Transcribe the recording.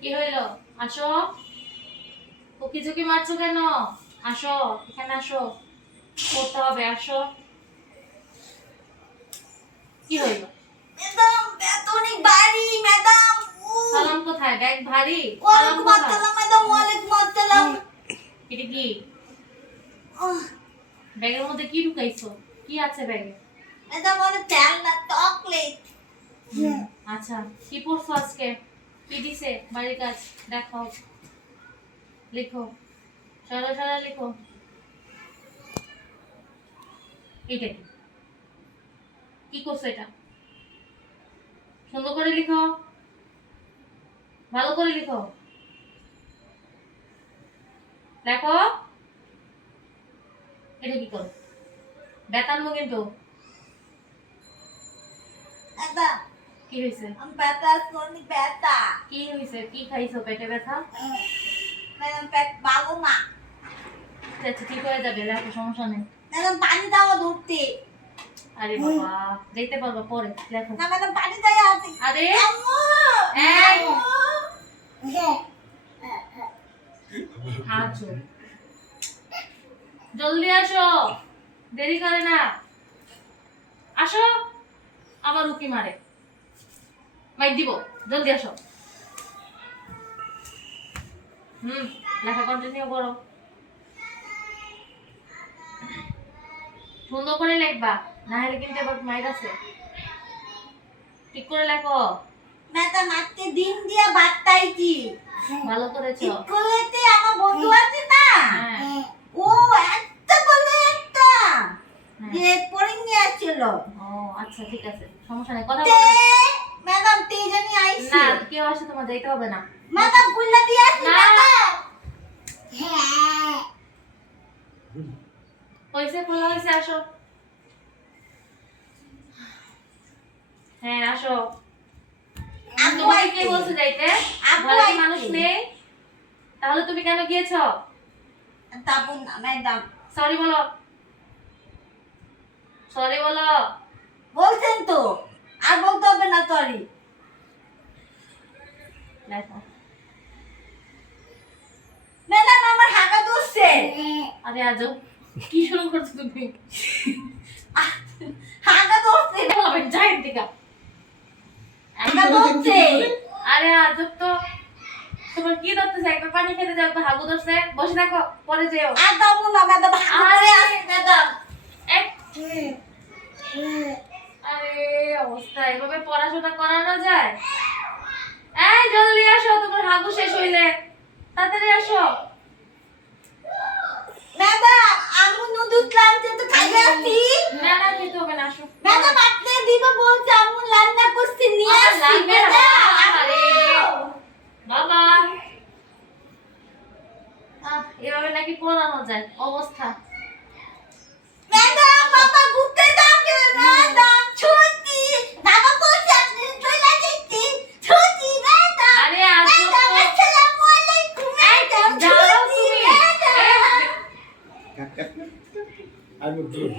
কি হইল? আসো। উকি ঝুঁকি মারছো কেন? আসো এখানে আসো। পড়তে হবে আসো। কি হইল? ম্যাডাম ব্যাত অনেক ম্যাডাম সালাম কোথায়? ব্যাগ ভারী? ওয়ালাইকুম আসসালাম ম্যাডাম ওয়ালাইকুম আসসালাম। এটা কি? ব্যাগের মধ্যে কি ঢুকাইছো? কি আছে ব্যাগে? ম্যাডাম অনেক তেল না চকলেট। আচ্ছা। কি পড়ছো আজকে? কি দিছে বাড়ির কাজ, দেখাও। লিখো। সরা সরা লিখো। এটা কি? কি করছ এটা? সুন্দর করে লিখো। ভালো করে লিখো। দেখো। এটা কি করো? বেতানবো কিন্তু ম্যাডাম কি হয়েছে আমি ব্যথা ব্যথা কি হয়েছে কি খাইছো? পেটে ব্যথা? ম্যাডাম পেট ভালো না আচ্ছা ঠিক হয়ে যাবে সমস্যা নেই। ম্যাডাম পানি দাও ধরতে আরে বাবা দেখতে পারব পরে দেখো। না ম্যাডাম পানি দাও আরে আম্মু! এই! আছো। জলদি আসো। দেরি করে না। আসো। আবার উকি মারে। মাইক দিব। জলদি আসো। হুম লেখা কন্টিনিউ করো। সুন্দর করে লিখবা না হলে কিন্তু এবার আছে। ঠিক করে লেখো। দিন দিয়া ভাত খাইছি ভালো করেছ। স্কুলেতে আমার বন্ধু আছে না? হ্যাঁ। ও একটা বলে একটা। হ্যাঁ। যে পরে নিয়ে আসছিল। ও আচ্ছা ঠিক আছে। সমস্যা নেই কথা বলো। ম্যাডাম তে জানি আইছে না কেউ আসে তোমার যাইতে হবে না। ম্যাডাম কুল্লা দিয়ে আসি না। ম্যাডাম হ্যাঁ। হয়েছে খোলা হয়েছে আসো। হ্যাঁ আসো। আপু তোমাকে কে আইছে। যাইতে? আপু আইছে। মানুষ নেই? তাহলে তুমি কেন গিয়েছো? তারপর না ম্যাডাম সরি বলো। সরি বলো। বলছেন তো। হবে সরি দেখো ম্যাডাম আমার হাঁকা ধরছে। আরে কি শুরু করছ তুমি? হাঁকা ধরছে। বলবেন যাই দিকা হাঁকা ধরছে। আরে আজব তো তোমার কি ধরতেছে? একবার পানি খেতে যাও তো হাগু ধরছে। বসে থাকো পরে যেও। আর দাও না ম্যাডাম আরে ম্যাডাম। এক। অবস্থা এভাবে পড়াশোনা করানো যায়। এই জলদি আসো তোমার হাগু শেষ হইলে। তাড়াতাড়ি আসো। ম্যাডাম আমি নুডলস লাঞ্চে তো খাইয়ে আসি। না না খেতে হবে না আসো। ম্যাডাম আপনি দিব বলছে আমি রান্না করছি নিয়ে আসি আরে। বাবা। এভাবে নাকি পড়ানো যায় অবস্থা ম্যাডাম বাবা ঘুরতে যাবে ম্যাডাম ছুটি বাবা বলছে আপনি চলে যাচ্ছি ছুটি ম্যাডাম আরে আসো ম্যাডাম তো। আসসালামু আলাইকুম ম্যাডাম যাও